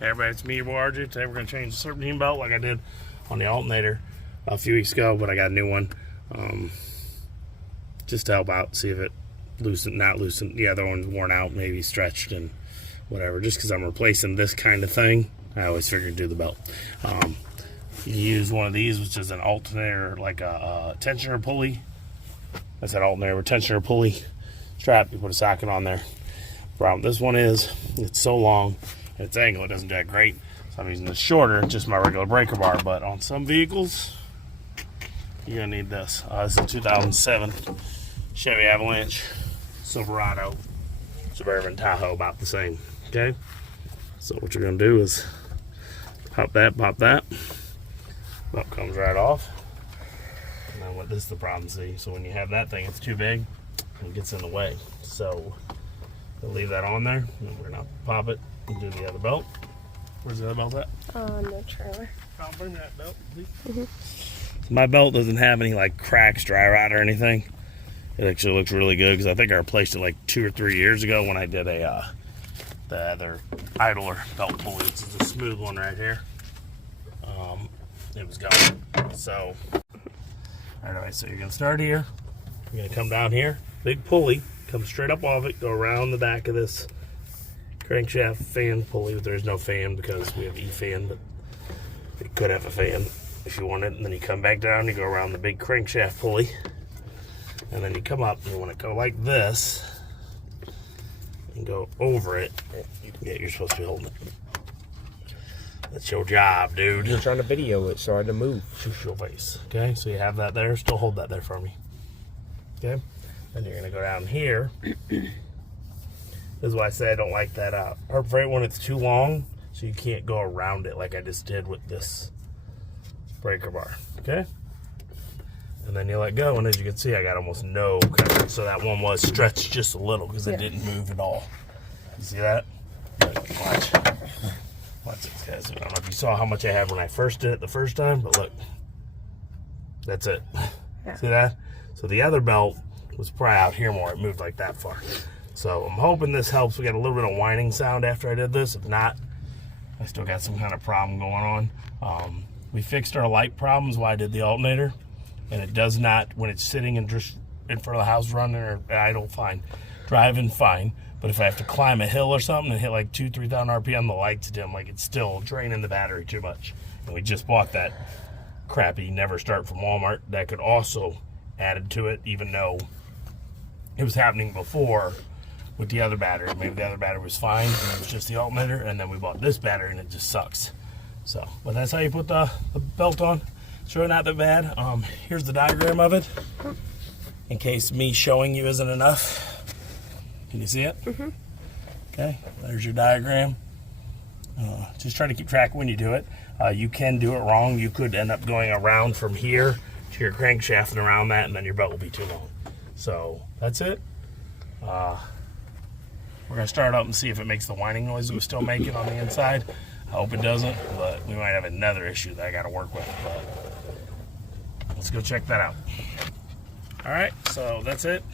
Hey everybody, it's me, your boy RJ. Today we're going to change the serpentine belt like I did on the alternator a few weeks ago, but I got a new one just to help out, see if it not loosened. The other one's worn out, maybe stretched and whatever. Just because I'm replacing this kind of thing, I always figured to do the belt. You use one of these, which is an alternator, like a tensioner pulley. That's an alternator tensioner pulley strap. You put a socket on there. Problem this one is, it's so long, its angle, it doesn't do that great. So I'm using this shorter, just my regular breaker bar. But on some vehicles, you're gonna need this. This is a 2007 Chevy Avalanche, Silverado, Suburban, Tahoe, about the same. Okay. So what you're gonna do is pop that. Belt comes right off. And then this is the problem. See, so when you have that thing, it's too big and it gets in the way. So we'll leave that on there, and we're gonna pop it and do the other belt. Where's the other belt at? On the trailer. I'll bring that belt, please. My belt doesn't have any like cracks, dry rot, or anything. It actually looks really good because I think I replaced it like 2 or 3 years ago when I did the other idler belt pulley. It's a smooth one right here. It was gone. So anyway, so you're gonna start here. You're gonna come down here, big pulley, come straight up off it, go around the back of this crankshaft fan pulley. There's no fan because we have E-fan, but it could have a fan if you want it. And then you come back down, you go around the big crankshaft pulley, and then you come up and you want to go like this and go over it. Yeah, you're supposed to be holding it. That's your job, dude. You're trying to video it, so I had to move. Shush your face. Okay, so you have that there. Still hold that there for me. Okay, then you're gonna go down here. This is why I say I don't like that Harbor Freight one. It's too long, so you can't go around it like I just did with this breaker bar. Okay, and then you let go, and as you can see, I got almost no coverage. So that one was stretched just a little because it didn't move at all. You see that? Look, watch this, guys. I don't know if you saw how much I had when I first did it the first time, but look, that's it. Yeah. See that? So the other belt was probably out here more. It moved like that far. So I'm hoping this helps. We got a little bit of whining sound after I did this. If not, I still got some kind of problem going on. We fixed our light problems while I did the alternator, and it does not, when it's sitting in front of the house running or idle, fine. Driving, fine. But if I have to climb a hill or something and hit like 2,000-3,000 RPM, the light's dim. Like it's still draining the battery too much. And we just bought that crappy Never Start from Walmart that could also added to it, even though it was happening before with the other battery. Maybe the other battery was fine and it was just the alternator, and then we bought this battery and it just sucks. So, but that's how you put the belt on. It's really not that bad. Here's the diagram of it, in case me showing you isn't enough. Can you see it? Okay, there's your diagram. Just try to keep track when you do it. You can do it wrong. You could end up going around from here to your crankshaft and around that, and then your belt will be too long. So that's it. We're gonna start up and see if it makes the whining noise that we still make it on the inside. I hope it doesn't, but we might have another issue that I gotta work with. But let's go check that out. All right, so that's it.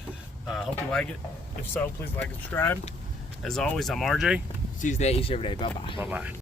Hope you like it. If so, please like and subscribe. As always, I'm RJ. Tuesday, each every day. Bye-bye. Bye-bye.